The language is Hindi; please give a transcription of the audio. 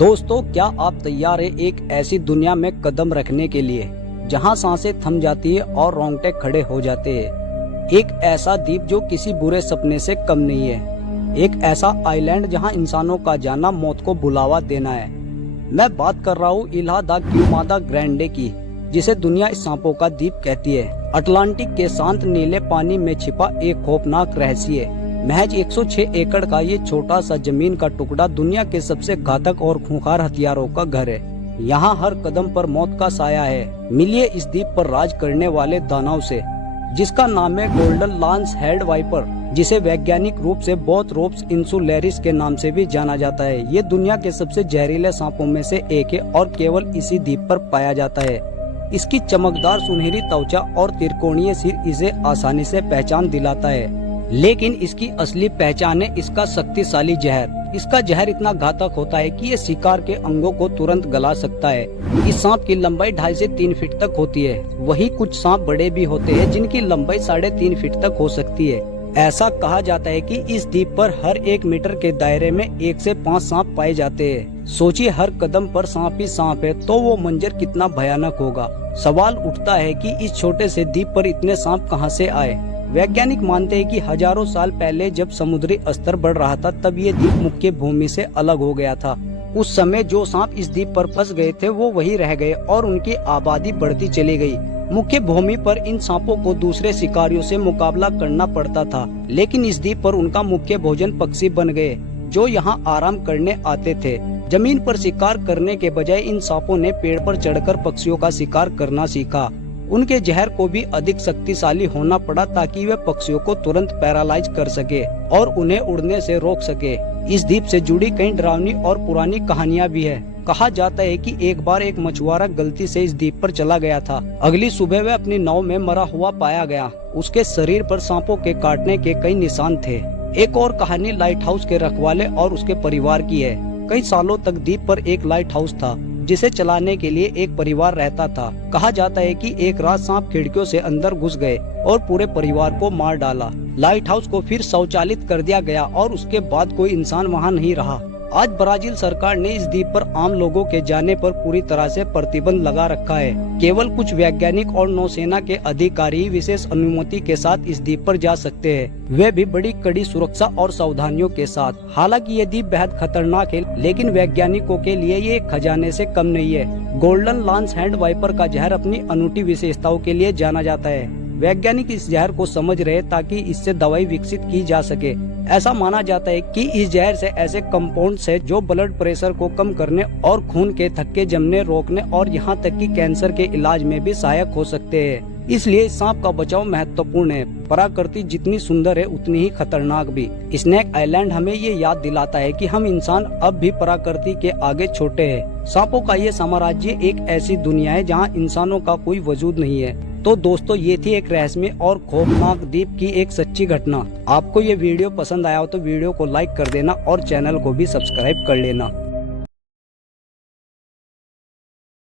दोस्तों, क्या आप तैयार हैं एक ऐसी दुनिया में कदम रखने के लिए जहां सांसें थम जाती है और रोंगटे खड़े हो जाते हैं। एक ऐसा द्वीप जो किसी बुरे सपने से कम नहीं है। एक ऐसा आइलैंड जहां इंसानों का जाना मौत को बुलावा देना है। मैं बात कर रहा हूँ इला द क्यूमादा ग्रैंडे की, जिसे दुनिया सांपों का द्वीप कहती है। अटलांटिक के शांत नीले पानी में छिपा एक खौफनाक रहस्य है। महज 106 एकड़ का ये छोटा सा जमीन का टुकड़ा दुनिया के सबसे घातक और खूंखार हथियारों का घर है। यहाँ हर कदम पर मौत का साया है। मिलिए इस द्वीप पर राज करने वाले दानव से, जिसका नाम है गोल्डन लांस हेड वाइपर, जिसे वैज्ञानिक रूप से बोथरोप्स इंसुलेरिस के नाम से भी जाना जाता है। ये दुनिया के सबसे जहरीले सांपों में से एक है और केवल इसी द्वीप पर पाया जाता है। इसकी चमकदार सुनहरी त्वचा और त्रिकोणीय सिर इसे आसानी से पहचान दिलाता है, लेकिन इसकी असली पहचान है इसका शक्तिशाली जहर। इसका जहर इतना घातक होता है कि ये शिकार के अंगों को तुरंत गला सकता है। इस सांप की लंबाई 2.5 से 3 फीट तक होती है। वही कुछ सांप बड़े भी होते हैं जिनकी लंबाई 3.5 फीट तक हो सकती है। ऐसा कहा जाता है कि इस द्वीप पर हर 1 मीटर के दायरे में 1 से 5 सांप पाए जाते हैं। सोचिए, हर कदम पर सांप ही सांप है, तो वो मंजर कितना भयानक होगा। सवाल उठता है कि इस छोटे से द्वीप पर इतने सांप कहां से आए। वैज्ञानिक मानते हैं कि हजारों साल पहले जब समुद्री स्तर बढ़ रहा था, तब ये द्वीप मुख्य भूमि से अलग हो गया था। उस समय जो सांप इस द्वीप पर फंस गए थे वो वहीं रह गए और उनकी आबादी बढ़ती चली गई। मुख्य भूमि पर इन सांपों को दूसरे शिकारियों से मुकाबला करना पड़ता था, लेकिन इस द्वीप पर उनका मुख्य भोजन पक्षी बन गए, जो यहाँ आराम करने आते थे। जमीन पर शिकार करने के बजाय इन सांपों ने पेड़ पर चढ़कर पक्षियों का शिकार करना सीखा। उनके जहर को भी अधिक शक्तिशाली होना पड़ा ताकि वे पक्षियों को तुरंत पैरालाइज कर सके और उन्हें उड़ने से रोक सके। इस द्वीप से जुड़ी कई डरावनी और पुरानी कहानियां भी है। कहा जाता है कि एक बार एक मछुआरा गलती से इस द्वीप पर चला गया था। अगली सुबह वह अपनी नाव में मरा हुआ पाया गया। उसके शरीर पर सांपों के काटने के कई निशान थे। एक और कहानी लाइट हाउस के रखवाले और उसके परिवार की है। कई सालों तक द्वीप पर एक लाइट हाउस था जिसे चलाने के लिए एक परिवार रहता था। कहा जाता है कि एक रात सांप खिड़कियों से अंदर घुस गए और पूरे परिवार को मार डाला। लाइट हाउस को फिर स्वचालित कर दिया गया और उसके बाद कोई इंसान वहां नहीं रहा। आज ब्राजील सरकार ने इस द्वीप पर आम लोगों के जाने पर पूरी तरह से प्रतिबंध लगा रखा है। केवल कुछ वैज्ञानिक और नौसेना के अधिकारी विशेष अनुमति के साथ इस द्वीप पर जा सकते हैं, वे भी बड़ी कड़ी सुरक्षा और सावधानियों के साथ। हालांकि ये द्वीप बेहद खतरनाक है, लेकिन वैज्ञानिकों के लिए ये खजाने से कम नहीं है। गोल्डन लांस हैंड वाइपर का जहर अपनी अनूठी विशेषताओं के लिए जाना जाता है। वैज्ञानिक इस जहर को समझ रहे ताकि इससे दवाई विकसित की जा सके। ऐसा माना जाता है कि इस जहर से ऐसे कंपाउंड्स है जो ब्लड प्रेशर को कम करने और खून के थक्के जमने रोकने और यहाँ तक कि कैंसर के इलाज में भी सहायक हो सकते हैं। इसलिए सांप का बचाव महत्वपूर्ण है। प्रकृति जितनी सुंदर है उतनी ही खतरनाक भी। स्नेक आइलैंड हमें ये याद दिलाता है कि हम इंसान अब भी प्रकृति के आगे छोटे हैं। सांपों का ये साम्राज्य एक ऐसी दुनिया है जहाँ इंसानों का कोई वजूद नहीं है। तो दोस्तों, ये थी एक रहस्यमय और खौफनाक द्वीप की एक सच्ची घटना। आपको ये वीडियो पसंद आया हो तो वीडियो को लाइक कर देना और चैनल को भी सब्सक्राइब कर लेना।